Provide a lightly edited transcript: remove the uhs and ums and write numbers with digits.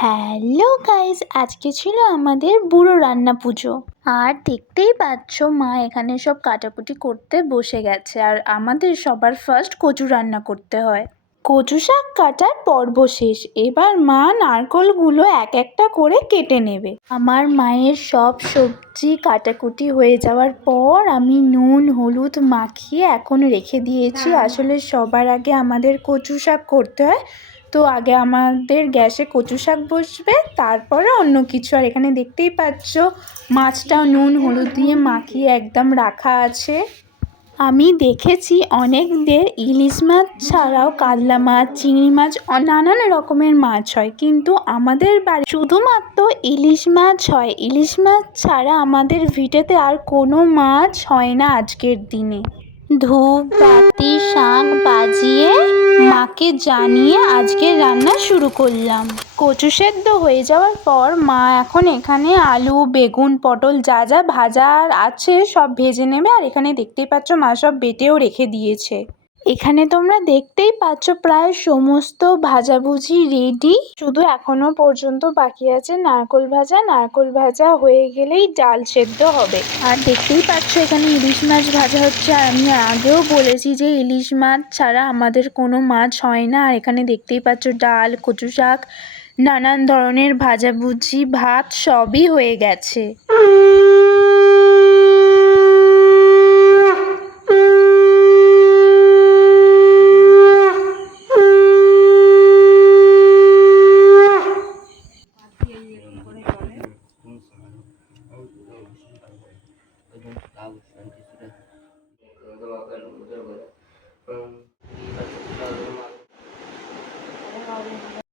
Hello guys, আজকে ছিল আমাদের বুড়ো রান্না পুজো। আর দেখতেই পাচ্ছ মা এখানে সব কাটাকুটি করতে বসে গেছে। আর আমাদের সবার ফার্স্ট কচু রান্না করতে হয়। কচু শাক কাটার পর্ব শেষ। এবার মা নারকোলগুলো এক একটা করে কেটে নেবে। আমার মায়ের সব সবজি কাটাকুটি হয়ে যাওয়ার পর আমি নুন হলুদ মাখিয়ে এখন রেখে দিয়েছি। আসলে সবার আগে আমাদের কচু শাক করতে হয়, তো আগে আমাদের গ্যাসে কচু শাক বসবে, তারপরে অন্য কিছু। আর এখানে দেখতেই পাচ্ছ মাছটাও নুন হলুদ দিয়ে মাখিয়ে একদম রাখা আছে। আমি দেখেছি অনেকদের ইলিশ মাছ ছাড়াও কাতলা মাছ, চিংড়ি মাছ, নানান রকমের মাছ হয়, কিন্তু আমাদের বাড়ি শুধুমাত্র ইলিশ মাছ হয়। ইলিশ মাছ ছাড়া আমাদের ভিটেতে আর কোনো মাছ হয় না আজকের দিনে। ধূপ বাতি শাঁখ বাজিয়ে মাকে জানিয়ে আজকে রান্না শুরু করলাম। কচু সেদ্ধ হয়ে যাওয়ার পর মা এখন এখানে আলু বেগুন পটল যা যা ভাজার আছে সব ভেজে নেবে। আর এখানে দেখতেই পাচ্ছ মা সব বেটেও রেখে দিয়েছে। এখানে তোমরা দেখতেই পাচ্ছ প্রায় সমস্ত ভাজাভুজি রেডি, শুধু এখনো পর্যন্ত বাকি আছে নারকোল ভাজা। নারকোল ভাজা হয়ে গেলেই ডাল সেদ্ধ হবে। আর দেখতেই পাচ্ছ এখানে ইলিশ মাছ ভাজা হচ্ছে। আর আমি আগেও বলেছি যে ইলিশ মাছ ছাড়া আমাদের কোনো মাছ হয় না। আর এখানে দেখতেই পাচ্ছ ডাল, কচু শাক, নানান ধরনের ভাজাভুজি, ভাত সবই হয়ে গেছে।